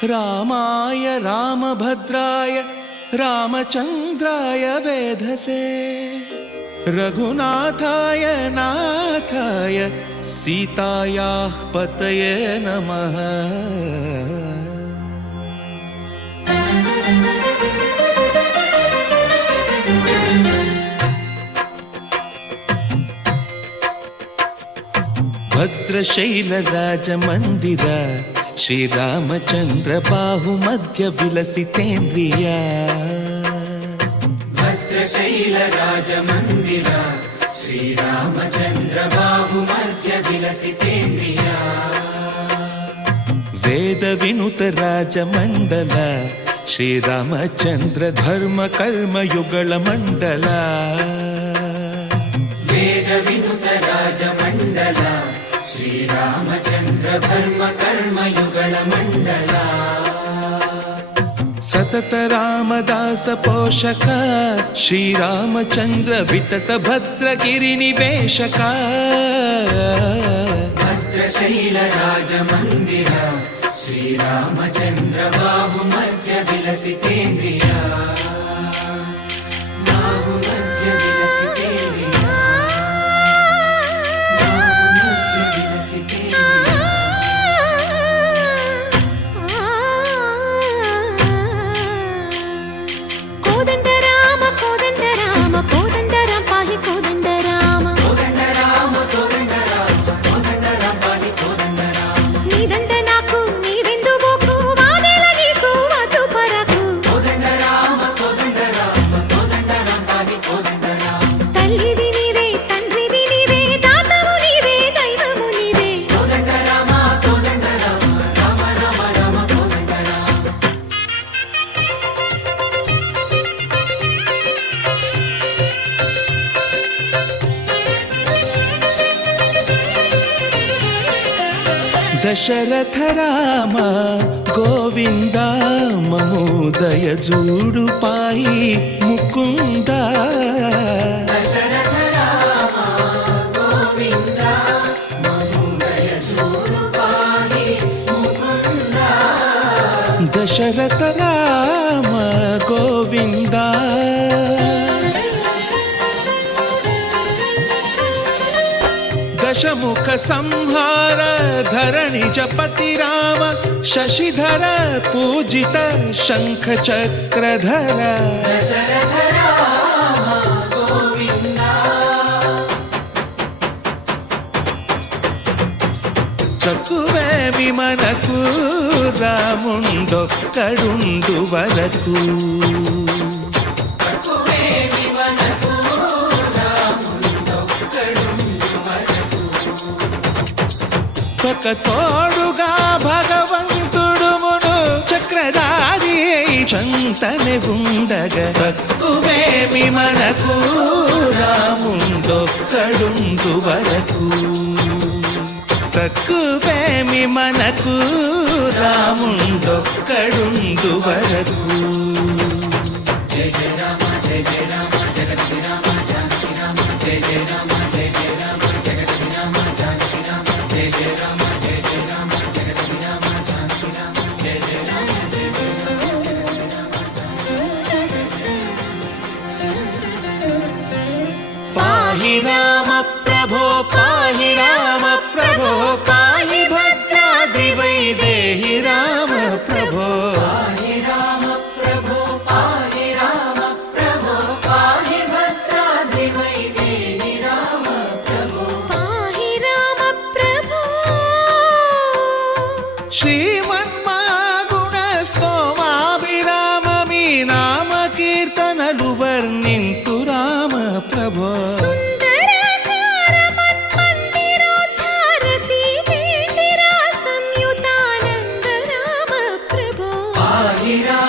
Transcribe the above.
रामाय रामभद्राय रामचन्द्राय वेधसे रघुनाथाय नाथाय सीतायाः पतये नमः। भद्रशैलराजमन्दिर श्रीरामचन्द्र बाहुमध्य विलसितेन्द्रिया। भद्रशैलराजमन्दिर श्रीरामचन्द्र बाहुमध्य विलसितेन्द्रिया। वेदविनुत राजमण्डल श्रीरामचन्द्र धर्म कर्म युगल मण्डल। वेदविनुत राजमण्डल श्रीरामचन्द्र धर्म कर्म युगल मण्डल। सतत रामदास पोषक श्रीरामचन्द्र वितत भद्रगिरि निवेशक। भद्रशैलराजमन्दिर श्रीरामचन्द्र बाहुमध्य विलसितेन्द्रिया। बाहुमध्य विलसितेन्द्रिया। बाहुमध्य विलसितेन्द्रिया। दशरथ राम गोविंद ममोदय जूडु पाई मुकुंद। दशरथ राम गोविंद ममोदय जूडु पाई मुकुंद। दशरथ राम गोविंद दशमुख संहार धरणि जपति राम शशिधर पूजित शंख चक्रधर। दशरथ राम गोविंद। चकुवे विमनकु रामुंडొక్కడుండు వరకు। తోడుగా భగవంతుడుమును చక్రధారి చంతనే ఉండగా తక్కువేమి మనకు రాముండొక్కడుండు వరకు। తక్కువేమి మనకు రాముండొక్కడుండు వరకు। జయ జయ రామ జయ జయ రామ జగతి రామ జానకి రామ జయ జయ రామ జయ జయ రామ జగతి రామ జానకి రామ జయ జయ రామ జయ జయ రామ జగతి రామ జానకి రామ జయ జయ రామ జయ జయ రామ జగతి రామ జానకి రామ। పాహి రామ ప్రభో పాహి రామ ప్రభో పాహి భద్రాద్రి వైదేహి రామ ప్రభో। పాహి రామ ప్రభో పాహి రామ ప్రభో పాహి భద్రాద్రి వైదేహి రామ ప్రభో। పాహి రామ ప్రభో। శ్రీమన్మాగుణ స్తోమాభిరామమి నామ కీర్తనలు వర్ణింతు రామ ప్రభో। సుందరాకార మన్మందిరోద్ధార సీతేందిరా సంయుతానంద రామ ప్రభో। పాహి రామ